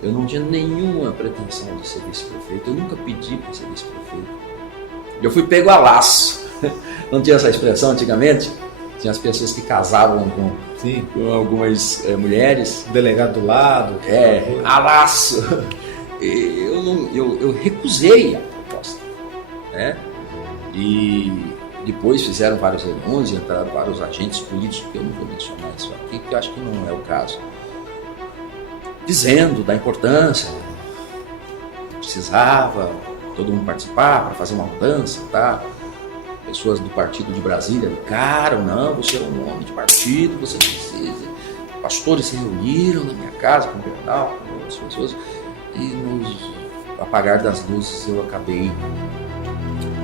Eu não tinha nenhuma pretensão de ser vice-prefeito, eu nunca pedi para ser vice-prefeito. Eu fui pego a laço. Não tinha essa expressão antigamente? Tinha as pessoas que casavam com algumas mulheres. O delegado do lado. A laço. Eu recusei a proposta, né? E depois fizeram várias reuniões, entraram vários agentes políticos, que eu não vou mencionar isso aqui, porque eu acho que não é o caso, dizendo da importância, que precisava todo mundo participar para fazer uma mudança, tá? Pessoas do partido de Brasília ligaram, não, você é um homem de partido, você precisa. Pastores se reuniram na minha casa com o Bernal, com outras pessoas, e no apagar das luzes eu acabei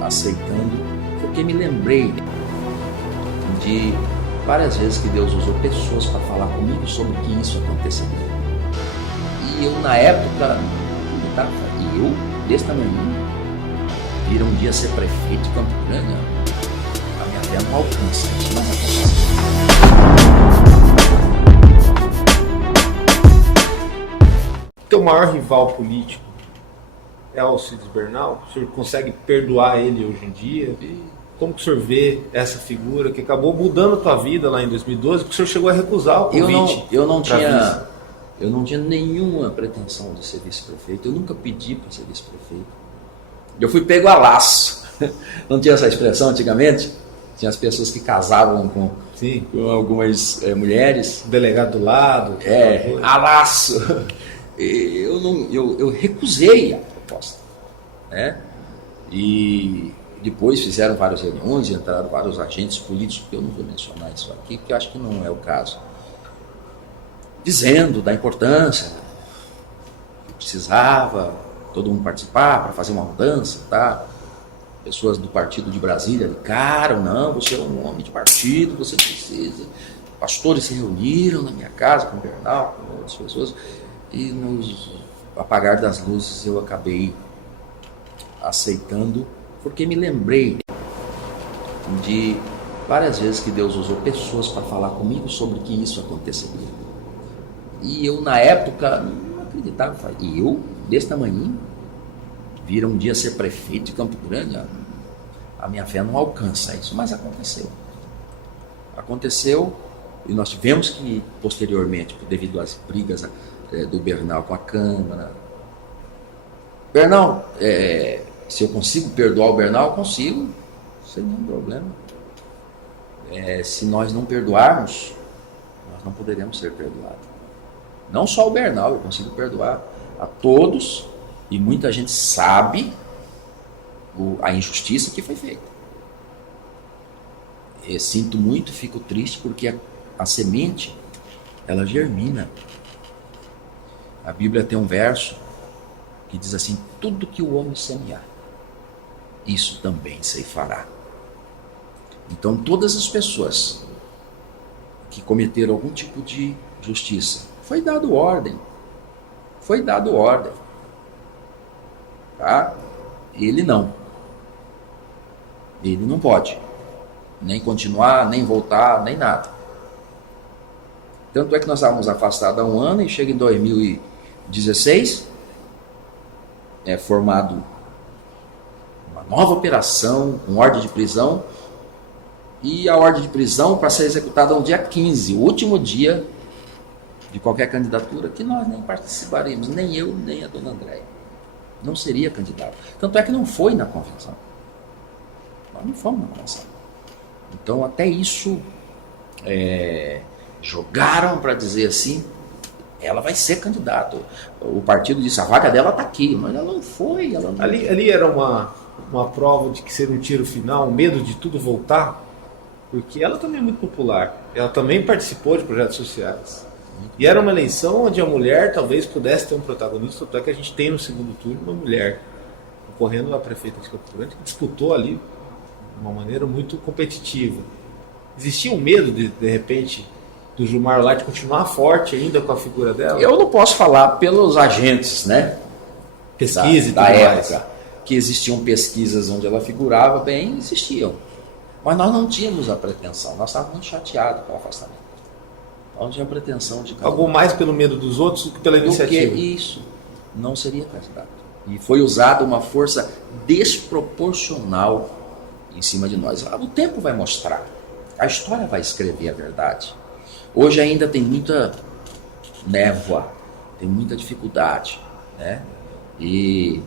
aceitando, porque me lembrei de várias vezes que Deus usou pessoas para falar comigo sobre que isso aconteceria. E eu, na época, desse tamanho, vira um dia ser prefeito de Campo Grande, a minha fé não alcança, isso não acontece. Teu maior rival político é Alcides Bernal? O senhor consegue perdoar ele hoje em dia? Como que o senhor vê essa figura que acabou mudando a tua vida lá em 2012, porque o senhor chegou a recusar o convite? Eu não tinha nenhuma pretensão de ser vice-prefeito, eu nunca pedi para ser vice-prefeito. Eu fui pego a laço. Não tinha essa expressão antigamente? Tinha as pessoas que casavam com algumas mulheres. O delegado do lado. A laço. Eu recusei a proposta, né? E depois fizeram várias reuniões, entraram vários agentes políticos, que eu não vou mencionar isso aqui, porque eu acho que não é o caso, dizendo da importância, que precisava todo mundo participar para fazer uma mudança, tá? Pessoas do partido de Brasília ligaram, não, você é um homem de partido, você precisa. Pastores se reuniram na minha casa com o Bernal, com outras pessoas, e no apagar das luzes eu acabei aceitando, porque me lembrei de várias vezes que Deus usou pessoas para falar comigo sobre que isso aconteceria. E eu, na época, não acreditava. E eu, desse tamanho, vira um dia ser prefeito de Campo Grande, a minha fé não alcança isso, mas aconteceu. Aconteceu, e nós tivemos que, posteriormente, devido às brigas do Bernal com a Câmara. Bernal, se eu consigo perdoar o Bernal, eu consigo, sem nenhum problema. Se nós não perdoarmos, nós não poderemos ser perdoados. Não só o Bernal, eu consigo perdoar a todos, e muita gente sabe a injustiça que foi feita. Sinto muito, fico triste, porque a semente, ela germina. A Bíblia tem um verso que diz assim: tudo que o homem semear, isso também ceifará. Então todas as pessoas que cometeram algum tipo de justiça, foi dado ordem, tá? Ele não pode nem continuar, nem voltar, nem nada. Tanto é que nós estávamos afastados há um ano, e chega em 2016, é formado uma nova operação, com ordem de prisão, e a ordem de prisão para ser executada no dia 15, o último dia de qualquer candidatura, que nós nem participaremos, nem eu, nem a dona Andréia. Não seria candidato. Tanto é que não foi na convenção. Nós não fomos na convenção. Então, até isso, jogaram para dizer assim, ela vai ser candidata. O partido disse, a vaga dela está aqui, mas ela não foi. Ela não... Ali era uma prova de que seria um tiro final, um medo de tudo voltar, porque ela também é muito popular. Ela também participou de projetos sociais. E era uma eleição onde a mulher talvez pudesse ter um protagonista, tanto é que a gente tem no segundo turno uma mulher concorrendo a prefeita de Campo Grande, que disputou ali de uma maneira muito competitiva. Existia um medo de repente, do Gilmar Light continuar forte ainda com a figura dela? Eu não posso falar pelos agentes, né? Pesquisa da época, que existiam pesquisas onde ela figurava bem, existiam. Mas nós não tínhamos a pretensão, nós estávamos muito chateados com o afastamento. Ela não tinha pretensão de candidato. Pagou mais pelo medo dos outros do que pela iniciativa. Porque isso não seria candidato. E foi usada uma força desproporcional em cima de nós. O tempo vai mostrar. A história vai escrever a verdade. Hoje ainda tem muita névoa, tem muita dificuldade, né? E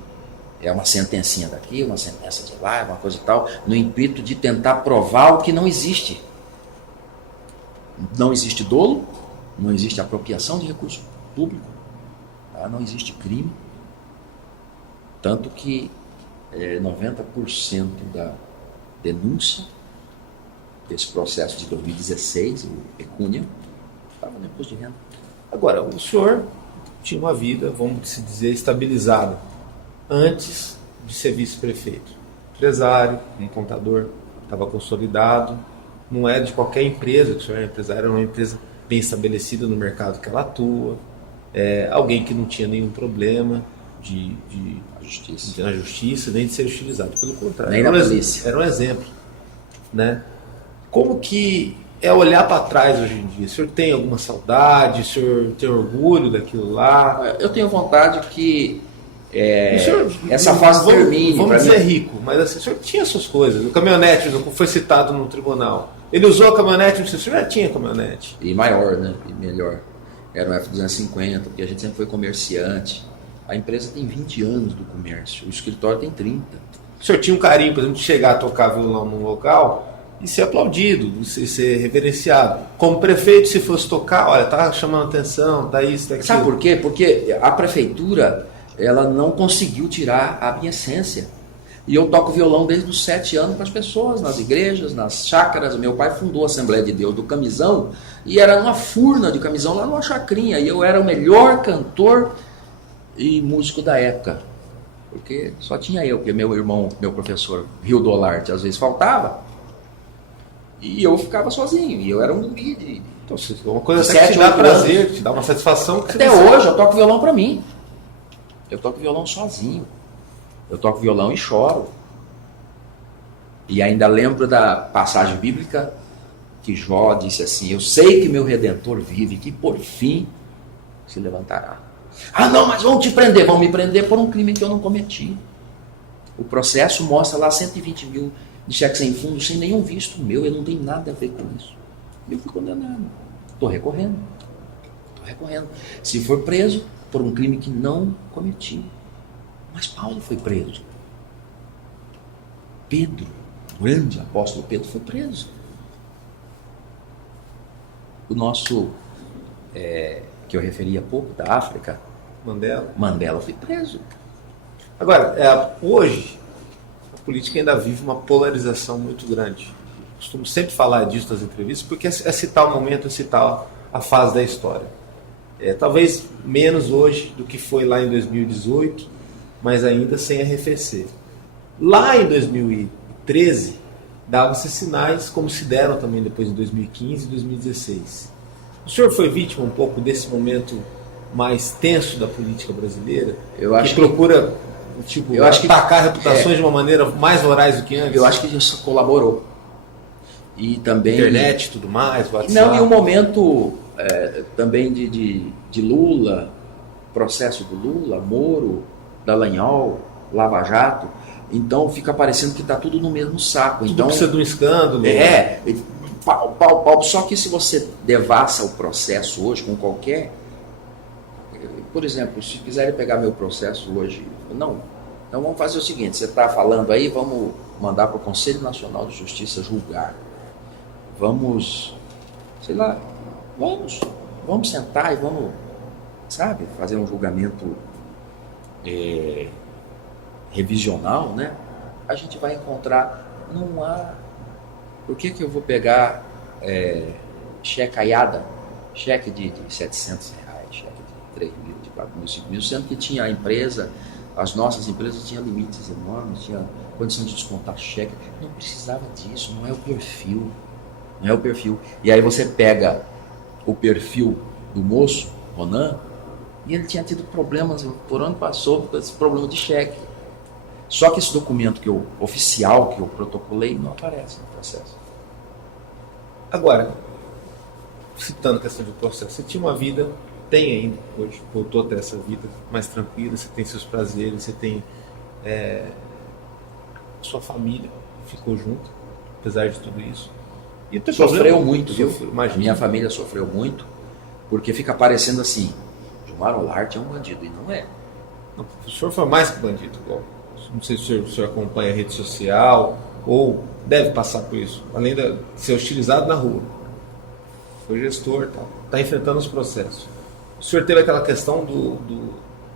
é uma sentencinha daqui, uma sentença de lá, uma coisa e tal, no intuito de tentar provar o que não existe. Não existe dolo, não existe apropriação de recurso público, tá? Não existe crime. Tanto que 90% da denúncia desse processo de 2016, o pecúnia, estava no imposto de renda. Agora, o senhor tinha uma vida, vamos se dizer, estabilizada antes de ser vice-prefeito. Empresário, um contador, estava consolidado, não é de qualquer empresa que o senhor é empresário, era uma empresa bem estabelecida no mercado que ela atua, alguém que não tinha nenhum problema na justiça, nem de ser utilizado, pelo contrário. Nem na polícia. Era um exemplo, né? Como que é olhar para trás hoje em dia? O senhor tem alguma saudade? O senhor tem orgulho daquilo lá? Eu tenho vontade que senhor, essa fase termine. Vamos dizer rico, mas assim, o senhor tinha suas coisas. O caminhonete foi citado no tribunal. Ele usou a caminhonete, o senhor já tinha caminhonete. E maior, né? E melhor. Era um F-250, porque a gente sempre foi comerciante. A empresa tem 20 anos do comércio, o escritório tem 30. O senhor tinha um carinho, por exemplo, de chegar a tocar violão num local e ser aplaudido, e ser reverenciado. Como prefeito, se fosse tocar, olha, tá chamando atenção, tá isso, tá aquilo. Sabe por quê? Porque a prefeitura, ela não conseguiu tirar a minha essência. E eu toco violão desde os 7 anos para as pessoas, nas igrejas, nas chácaras. Meu pai fundou a Assembleia de Deus do Camisão e era uma furna de Camisão lá numa chacrinha. E eu era o melhor cantor e músico da época. Porque só tinha eu, porque meu irmão, meu professor Rio Dolarte, às vezes faltava. E eu ficava sozinho. E eu era um guri de... Então, uma coisa até que te dá prazer, anos. te dá uma satisfação. Que até hoje eu toco violão para mim. Eu toco violão sozinho. Eu toco violão e choro. E ainda lembro da passagem bíblica que Jó disse assim: eu sei que meu Redentor vive, que por fim se levantará. Ah não, mas vão te prender. Vão me prender por um crime que eu não cometi. O processo mostra lá 120 mil de cheque sem fundo, sem nenhum visto meu. Eu não tenho nada a ver com isso. Eu fui condenado. Estou recorrendo. Se for preso por um crime que não cometi. Mas Paulo foi preso. Pedro, o grande apóstolo Pedro, foi preso. O nosso, que eu referi há pouco, da África, Mandela foi preso. Agora, hoje, a política ainda vive uma polarização muito grande. Eu costumo sempre falar disso nas entrevistas, porque é citar o momento, é citar a fase da história. Talvez menos hoje do que foi lá em 2018, mas ainda sem arrefecer. Lá em 2013, davam-se sinais, como se deram também depois em 2015 e 2016. O senhor foi vítima um pouco desse momento mais tenso da política brasileira? Eu acho que procura atacar reputações de uma maneira mais voraz do que antes? Eu acho que isso colaborou. E também... Internet, tudo mais, WhatsApp... Não, e o momento também de Lula, processo do Lula, Moro, Dallagnol, Lava Jato. Então fica parecendo que está tudo no mesmo saco. Tudo então precisa de um escândalo. Pau. Só que se você devassa o processo hoje com qualquer... Por exemplo, se quiserem pegar meu processo hoje... Não. Então vamos fazer o seguinte, você está falando aí, vamos mandar para o Conselho Nacional de Justiça julgar. Vamos, sei lá, vamos sentar e vamos, sabe, fazer um julgamento revisional, né? A gente vai encontrar, não há... Por que eu vou pegar checaiada, cheque de 700 reais, cheque de 3 mil, de 4 mil, 5 mil, sendo que tinha a empresa, as nossas empresas tinham limites enormes, tinha condição de descontar cheque, não precisava disso, não é o perfil. Não é o perfil. E aí você pega o perfil do moço, Ronan, e ele tinha tido problemas, por onde passou, com esse problema de cheque. Só que esse documento oficial que eu protocolei não aparece no processo. Agora, citando a questão de processo, você tinha uma vida, tem ainda hoje, voltou a ter essa vida mais tranquila, você tem seus prazeres, você tem sua família, ficou junto, apesar de tudo isso. E Sofreu muito, viu? Imagina. A minha família sofreu muito, porque fica parecendo assim, Gilmar Olart é um bandido, e não é. Não, o senhor foi mais que bandido, igual. Não sei se o senhor acompanha a rede social, ou deve passar por isso, além de ser hostilizado na rua. Foi gestor, está enfrentando os processos. O senhor teve aquela questão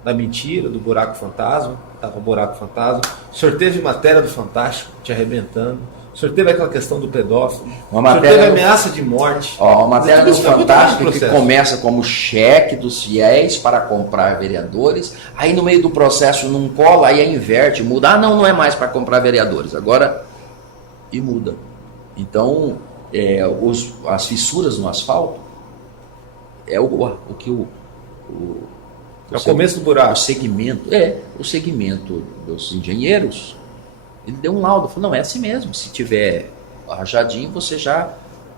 da mentira, do buraco fantasma, estava o buraco fantasma. O senhor teve matéria do Fantástico te arrebentando. O senhor teve aquela questão do pedófilo. Uma o senhor teve ameaça de morte. Uma matéria do Fantástico que processo. começa como cheque dos fiéis para comprar vereadores. Aí no meio do processo não cola, aí inverte, muda. Ah, não é mais para comprar vereadores. Agora, e muda. Então, as fissuras no asfalto é o começo do buraco. O segmento dos engenheiros, ele deu um laudo, falou, não, é assim mesmo, se tiver rajadinho, você já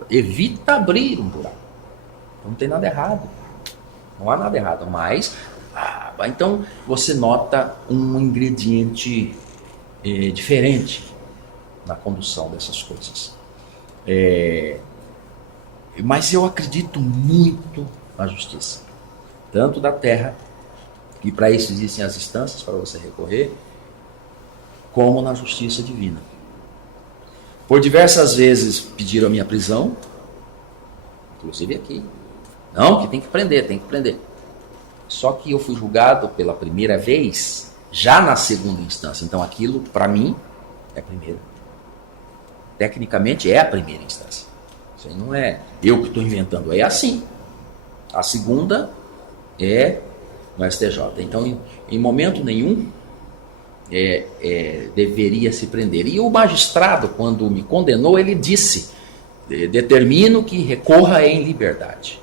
evita abrir um buraco. Então não tem nada errado. Não há nada errado, mas então você nota um ingrediente diferente na condução dessas coisas. Mas eu acredito muito na justiça, tanto da terra, e para isso existem as instâncias para você recorrer, como na justiça divina. Por diversas vezes pediram a minha prisão, inclusive aqui. Não, que tem que prender, tem que prender. Só que eu fui julgado pela primeira vez, já na segunda instância. Então aquilo, para mim, é a primeira. Tecnicamente é a primeira instância. Isso aí não é eu que estou inventando, é assim. A segunda é no STJ. Então, em momento nenhum, deveria se prender. E o magistrado, quando me condenou, ele disse, determino que recorra em liberdade.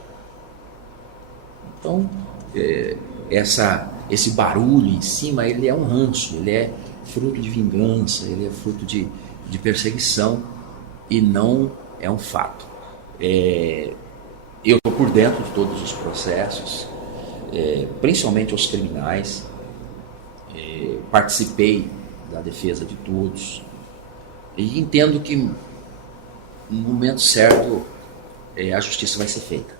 Então, esse barulho em cima, ele é um ranço, ele é fruto de vingança, ele é fruto de perseguição, e não é um fato. Eu estou por dentro de todos os processos, principalmente os criminais, participei da defesa de todos, e entendo que no momento certo a justiça vai ser feita.